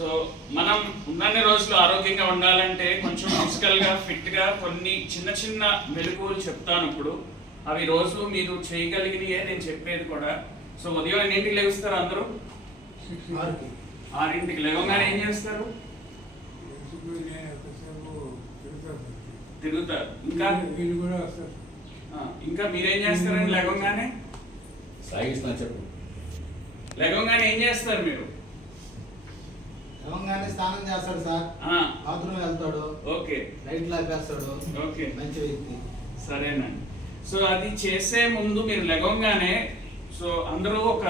So మనం ఉన్నన్ని రోజులు ఆరోగ్యంగా ఉండాలంటే కొంచెం ఫిజికల్గా ఫిట్గా కొన్ని చిన్న చిన్న మెలకువలు చెప్తాను. ఇప్పుడు అవి రోజు మీరు చేయగలిగినయే నేను చెప్పేది కూడా. సో ఉదయం ఎన్నింటికి లేస్తారు అందరూ? 6ంటికి లేవగానే ఏం చేస్తారు? తిరుగుతారు. ఇంకా మీరేం చేస్తారండి? లేవగానే లేవగానే ఏం చేస్తారు మీరు? స్నానం చేస్తాడు సార్, బాత్రూమ్ వెళ్తాడు, ఓకే, లైట్ లాపేస్తాడు, ఓకే, మంచి వ్యక్తి. సరేనండి. సో అది చేసే ముందు మీరు లేవగానే సో అందరూ ఒక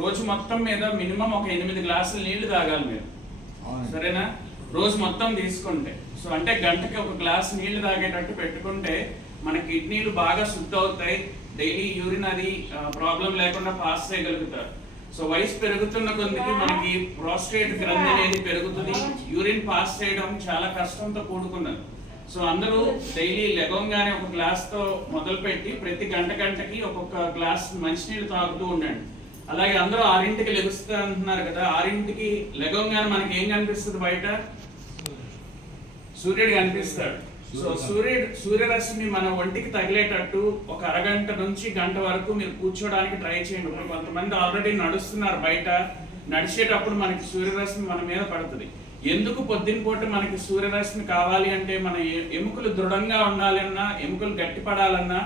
రోజు మొత్తం మీద మినిమం ఒక 8 గ్లాసులు నీళ్లు తాగాలి మీరు. సరేనా? రోజు మొత్తం తీసుకుంటే సో అంటే గంటకి ఒక గ్లాస్ నీళ్లు తాగేటట్టు పెట్టుకుంటే మన కిడ్నీలు బాగా శుద్ధి అవుతాయి. డైలీ యూరిన్ అది ప్రాబ్లం లేకుండా పాస్ చేయగలుగుతారు. సో వయసు పెరుగుతున్న కొద్దికి మనకి ప్రోస్టేట్ గ్రంథి అనేది పెరుగుతుంది. యూరిన్ పాస్ చేయడం చాలా కష్టంతో కూడుకున్నది. సో అందరూ డైలీ లెగంగానే ఒక గ్లాస్తో మొదలుపెట్టి ప్రతి గంటకి ఒక్కొక్క గ్లాస్ మంచినీళ్ళు తాగుతూ ఉండండి. అలాగే అందరూ 6ంటికి లెగుస్తా అంటున్నారు కదా, 6ంటికి లెగంగానే మనకి ఏం కనిపిస్తుంది? బయట సూర్యుడు కనిపిస్తాడు. సో సూర్యరశ్మి మన ఒంటికి తగిలేటట్టు ఒక అరగంట నుంచి గంట వరకు మీరు కూర్చోడానికి ట్రై చేయండి. ఇప్పుడు కొంతమంది ఆల్రెడీ నడుస్తున్నారు, బయట నడిచేటప్పుడు మనకి సూర్యరశ్మి మన మీద పడుతుంది. ఎందుకు పొద్దున పూట మనకి సూర్యరశ్మి కావాలి అంటే మన ఎముకలు దృఢంగా ఉండాలన్నా, ఎముకలు గట్టిపడాలన్నా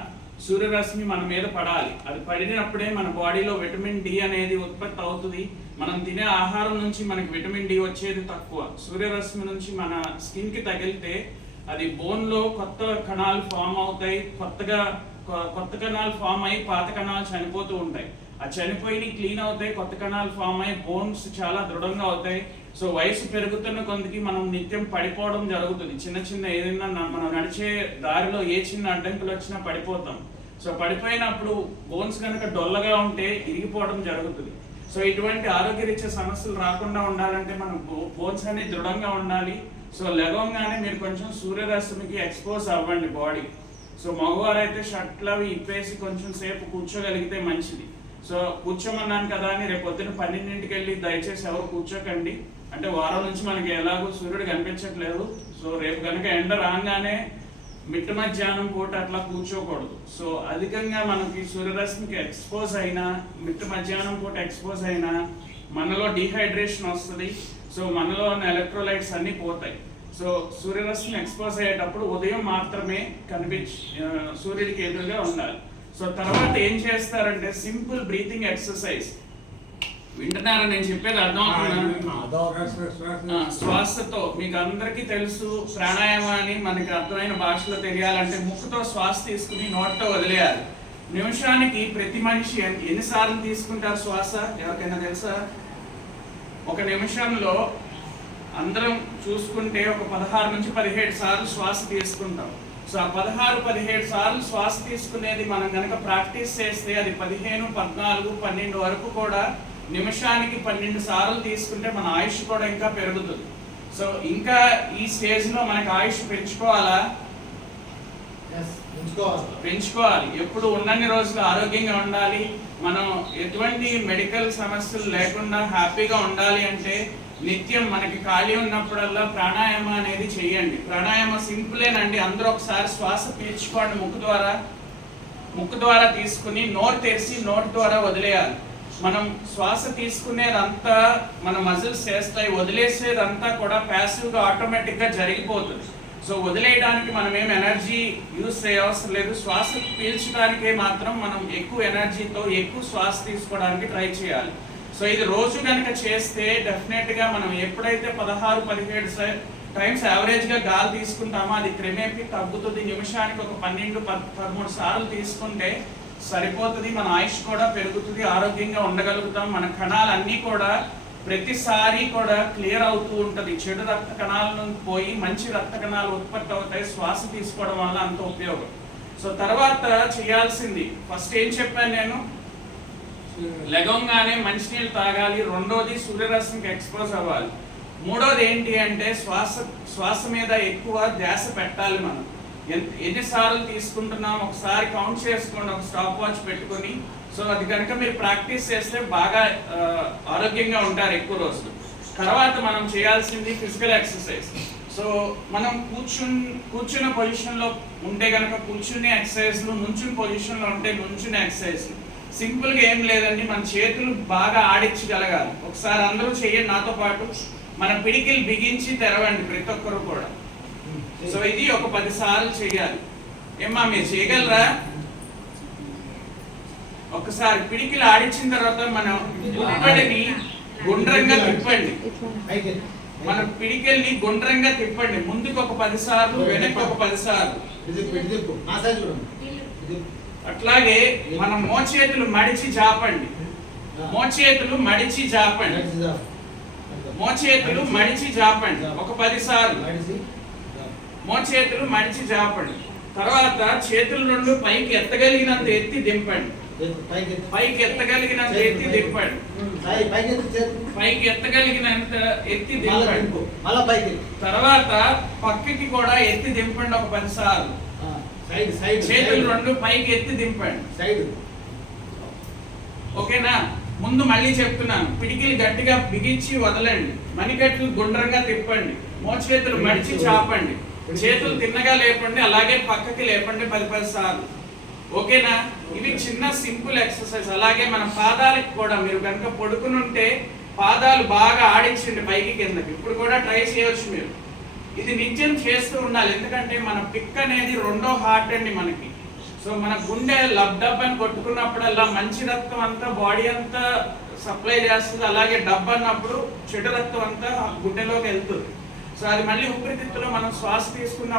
సూర్యరశ్మి మన మీద పడాలి. అది పడినప్పుడే మన బాడీలో విటమిన్ డి అనేది ఉత్పత్తి అవుతుంది. మనం తినే ఆహారం నుంచి మనకి విటమిన్ డి వచ్చేది తక్కువ. సూర్యరశ్మి నుంచి మన స్కిన్ కి తగిలితే అది బోన్ లో కొత్త కణాలు ఫామ్ అవుతాయి. కొత్త కణాలు ఫామ్ అయ్యి పాత కణాలు చనిపోతూ ఉంటాయి. ఆ చనిపోయి క్లీన్ అవుతాయి, కొత్త కణాలు ఫామ్ అయ్యి బోన్స్ చాలా దృఢంగా అవుతాయి. సో వయసు పెరుగుతున్న కొందికి మనం నిత్యం పడిపోవడం జరుగుతుంది. చిన్న ఏదైనా మనం నడిచే దారిలో ఏ చిన్న అడ్డంకులు వచ్చినా పడిపోతాం. సో పడిపోయినప్పుడు బోన్స్ కనుక డొల్లగా ఉంటే ఇరిగిపోవడం జరుగుతుంది. సో ఇటువంటి ఆరోగ్యరీత్యా సమస్యలు రాకుండా ఉండాలంటే మనం బోన్స్ అనేది దృఢంగా ఉండాలి. సో లెగంగానే మీరు కొంచెం సూర్యరశ్మికి ఎక్స్పోజ్ అవ్వండి బాడీ. సో మగవారు అయితే షర్ట్లు అవి ఇప్పేసి కొంచెం సేపు కూర్చోగలిగితే మంచిది. సో కూర్చోమన్నాను కదా అని రేపు పొద్దున్న 12ంటికి వెళ్ళి దయచేసి ఎవరు కూర్చోకండి. అంటే వారం నుంచి మనకి ఎలాగో సూర్యుడు కనిపించట్లేదు. సో రేపు కనుక ఎండ రాగానే మిట్ట మధ్యాహ్నం పూట అట్లా కూర్చోకూడదు. సో అధికంగా మనకి సూర్యరశ్మికి ఎక్స్పోజ్ అయినా, మిట్ట మధ్యాహ్నం పూట ఎక్స్పోజ్ అయినా మనలో డీహైడ్రేషన్ వస్తుంది. సో మనలో ఉన్న ఎలక్ట్రోలైట్స్ అన్నీ పోతాయి. సో సూర్యరశ్మి ఎక్స్పోజ్ అయ్యేటప్పుడు ఉదయం మాత్రమే సూర్యుడికి ఎదురుగా ఉండాలి. సో తర్వాత ఏం చేస్తారంటే సింపుల్ బ్రీతింగ్ ఎక్సర్సైజ్. వింటున్నారా నేను చెప్పేది? అర్థం అవుతుందా? శ్వాసతో మీకు అందరికీ తెలుసు, ప్రాణాయామం అని మనకి అర్థమైన భాషలో తెలియాలంటే ముక్కుతో శ్వాస తీసుకుని నోటితో వదిలేయాలి. నిమిషానికి ప్రతి మనిషి ఎన్నిసార్లు తీసుకుంటారు శ్వాస? ఎవరికైనా తెలుసా? ఒక నిమిషంలో అందరం చూసుకుంటే ఒక 16 నుంచి 17 సార్లు శ్వాస తీసుకుంటాం. సో ఆ 16-17 సార్లు శ్వాస తీసుకునేది మనం కనుక ప్రాక్టీస్ చేస్తే అది 15, 14, 12 వరకు కూడా నిమిషానికి 12 సార్లు తీసుకుంటే మన ఆయుష్ కూడా ఇంకా పెరుగుతుంది. సో ఇంకా ఈ స్టేజ్లో మనకి ఆయుష్ పెంచుకోవాలా? పెంచుకోవాలి. ఎప్పుడు ఉన్నన్ని రోజులు ఆరోగ్యంగా ఉండాలి, మనం ఎటువంటి మెడికల్ సమస్యలు లేకుండా హ్యాపీగా ఉండాలి అంటే నిత్యం మనకి ఖాళీ ఉన్నప్పుడల్లా ప్రాణాయామం అనేది చేయండి. ప్రాణాయామం సింపులేనండి. అందరూ ఒకసారి శ్వాస పీల్చుకోండి. ముక్కు ద్వారా తీసుకుని నోరు తెరిచి నోటి ద్వారా వదిలేయాలి. మనం శ్వాస తీసుకునేదంతా మన మజిల్స్ చేస్తాయి, వదిలేసేదంతా కూడా ప్యాసివ్గా ఆటోమేటిక్గా జరిగిపోతుంది. సో వదిలేయడానికి మనం ఏం ఎనర్జీ యూజ్ చేయవసరం లేదు. శ్వాస పీల్చడానికే మాత్రం మనం ఎక్కువ ఎనర్జీతో ఎక్కువ శ్వాస తీసుకోవడానికి ట్రై చేయాలి. సో ఇది రోజు కనుక చేస్తే డెఫినెట్గా మనం ఎప్పుడైతే 16-17 టైమ్స్ యావరేజ్గా గాలి తీసుకుంటామో అది క్రమేపీ తగ్గుతుంది. నిమిషానికి ఒక 12-13 సార్లు తీసుకుంటే సరిపోతుంది. మన ఆయుష్ కూడా పెరుగుతుంది, ఆరోగ్యంగా ఉండగలుగుతాం. మన కణాలన్నీ కూడా ప్రతిసారి కూడా క్లియర్ అవుతూ ఉంటుంది. చెడు రక్త కణాలను పోయి మంచి రక్త కణాలు ఉత్పత్తి అవుతాయి శ్వాస తీసుకోవడం వల్ల. అంత ఉపయోగం. సో తర్వాత చేయాల్సింది ఫస్ట్ ఏం చెప్పాను నేను? లెగంగానే మంచినీళ్ళు తాగాలి. రెండోది సూర్యరశ్మికి ఎక్స్పోజ్ అవ్వాలి. మూడోది ఏంటి అంటే శ్వాస మీద ఎక్కువ ధ్యాస పెట్టాలి. మనం ఎన్నిసార్లు తీసుకుంటున్నాం ఒకసారి కౌంట్ చేసుకోండి, ఒక స్టాప్ వాచ్ పెట్టుకొని. సో అది కనుక మీరు ప్రాక్టీస్ చేస్తే బాగా ఆరోగ్యంగా ఉంటారు ఎక్కువ రోజులు. తర్వాత మనం చేయాల్సింది ఫిజికల్ ఎక్సర్సైజ్. సో మనం కూర్చున్న పొజిషన్ లో ఉంటే గనక కూర్చునే ఎక్సర్సైజ్లు, నుంచుని పొజిషన్ లో ఉంటే నుంచునే ఎక్సర్సైజ్లు. సింపుల్ గా ఏం లేదండి, మన చేతులు బాగా ఆడించగలగాలి. ఒకసారి అందరూ చేయండి నాతో పాటు. మన పిడికిలు బిగించి తెరవండి ప్రతి ఒక్కరు కూడా. సో ఇది ఒక 10 సార్లు చేయాలి. ఏమ్మా మీరు చేయగలరా? ఒకసారి పిడికిలు ఆడించిన తర్వాత మనం గుప్పడిని గుండ్రంగా తిప్పండి. మన పిడికిల్ని గుండ్రంగా తిప్పండి. ముందుకు ఒక 10 సార్లు, వెనక్కి ఒక 10 సార్లు. అట్లాగే మన మోచేతులు మడిచి జాపండి. మోచేతులు మడిచి జాపండి. మోచేతులు మడిచి జాపండి ఒక 10 సార్లు. మోచేతులు మడిచి జాపండి. తర్వాత చేతులు రెండు పైకి ఎత్తగలిగినంత ఎత్తి దింపండి. పైకి ఎత్తగలిగినంత ఎత్తి దింపండి. పైకి ఎత్తగలిగినంత ఎత్తి దింపండి. తర్వాత పక్కకి కూడా ఎత్తి దింపండి ఒక 10 సార్లు. చేతులు రెండు పైకి ఎత్తి దింపండి. ఓకేనా? ముందు మళ్ళీ చెప్తున్నాను, పిడికిలు గట్టిగా బిగించి వదలండి. మణికట్లు గుండ్రంగా తిప్పండి. మోచేతులు మడిచి చాపండి. చేతులు తిన్నగా లేపండి, అలాగే పక్కకి లేపండి 10 సార్లు. ఓకేనా? ఇవి చిన్న సింపుల్ ఎక్సర్సైజ్. అలాగే మన పాదాలకు కూడా మీరు కనుక పడుకుని ఉంటే పాదాలు బాగా ఆడించండి పైకి కిందకి. ఇప్పుడు కూడా ట్రై చేయొచ్చు మీరు. ఇది నిత్యం చేస్తూ ఉండాలి. ఎందుకంటే మన పిక్ అనేది రెండో హార్ట్ అండి మనకి. సో మన గుండె లబ్ డబ్ అని కొట్టుకున్నప్పుడల్లా మంచి రక్తం అంతా బాడీ అంతా సప్లై చేస్తుంది. అలాగే డబ్ అన్నప్పుడు చెడు రక్తం అంతా గుండెలోకి వెళ్తుంది. సో అది మళ్ళీ ఊపిరితిత్తులో మనం శ్వాస తీసుకున్నప్పుడు